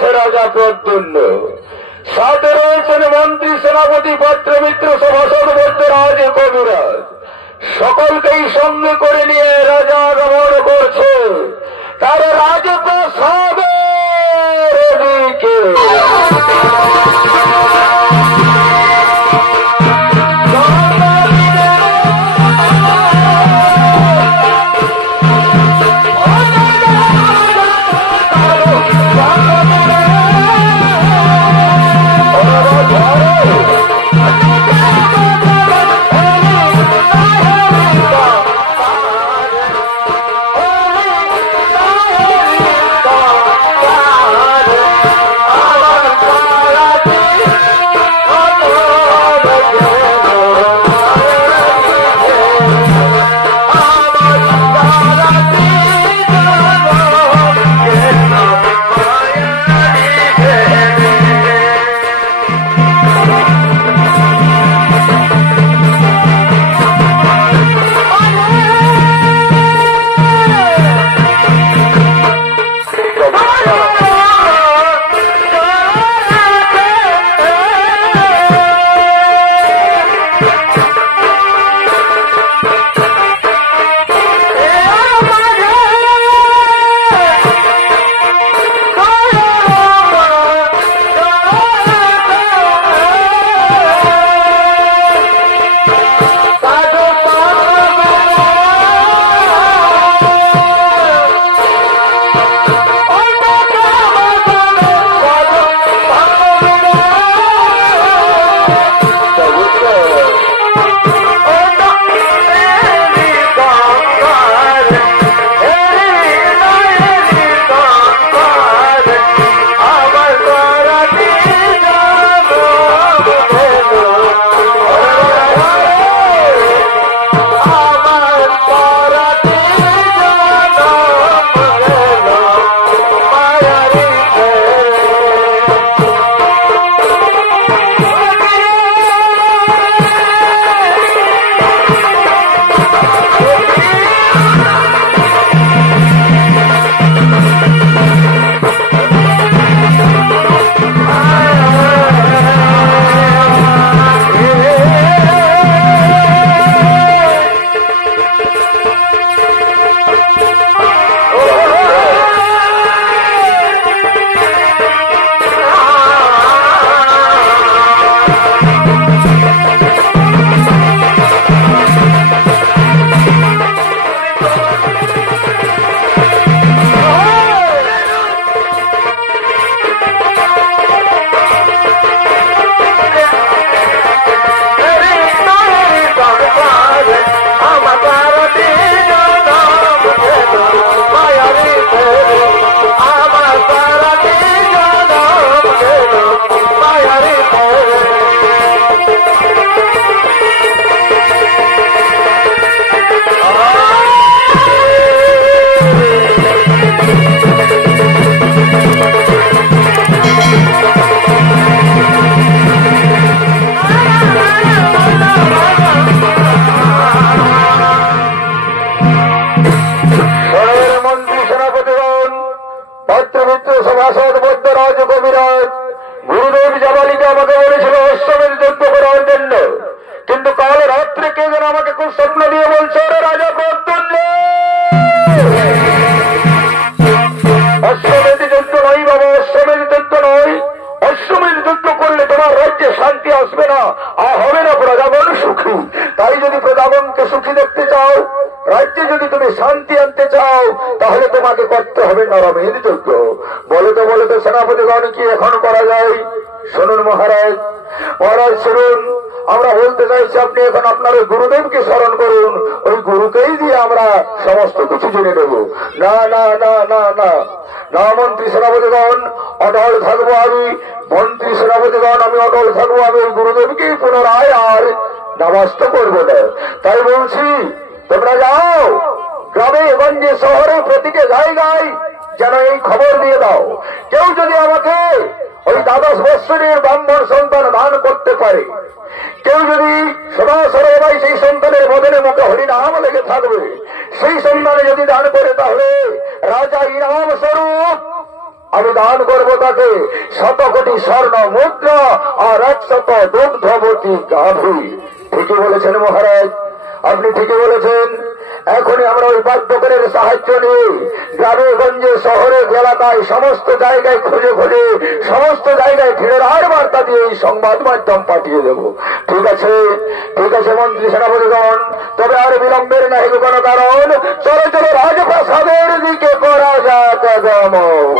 করেছে রাজা প্রদ্যুম্ন। সাথে রয়েছেন মন্ত্রী, সেনাপতি, পাত্রমিত্র, সভাসদ, বৈদ্যরাজ, কবিরাজ। সকলকেই সঙ্গে করে নিয়ে রাজা আগমন করছে তার রাজপ্রাসাদের দিকে। আমি দান করবো তাকে 100 কোটি স্বর্ণ মুদ্রা আর 100 দুগ্ধবতী গাভী। ঠিকই বলেছেন মহারাজ, আপনি ঠিকই বলেছেন। এখনই আমরা ওই বাদ্যকরের সাহায্য নিয়ে গ্রামে গঞ্জে শহরে এলাকায় সমস্ত জায়গায় খুঁজে খুঁজে সমস্ত জায়গায় ফেরার বার্তা দিয়ে এই সংবাদ মাধ্যম পাঠিয়ে দেব। ঠিক আছে, ঠিক আছে মন্ত্রী সেনাপতিগণ, তবে আর বিলম্বের নাই কোনো কারণ। চলো চলো রাজপ্রাসাদের দিকে করা যাক গমন।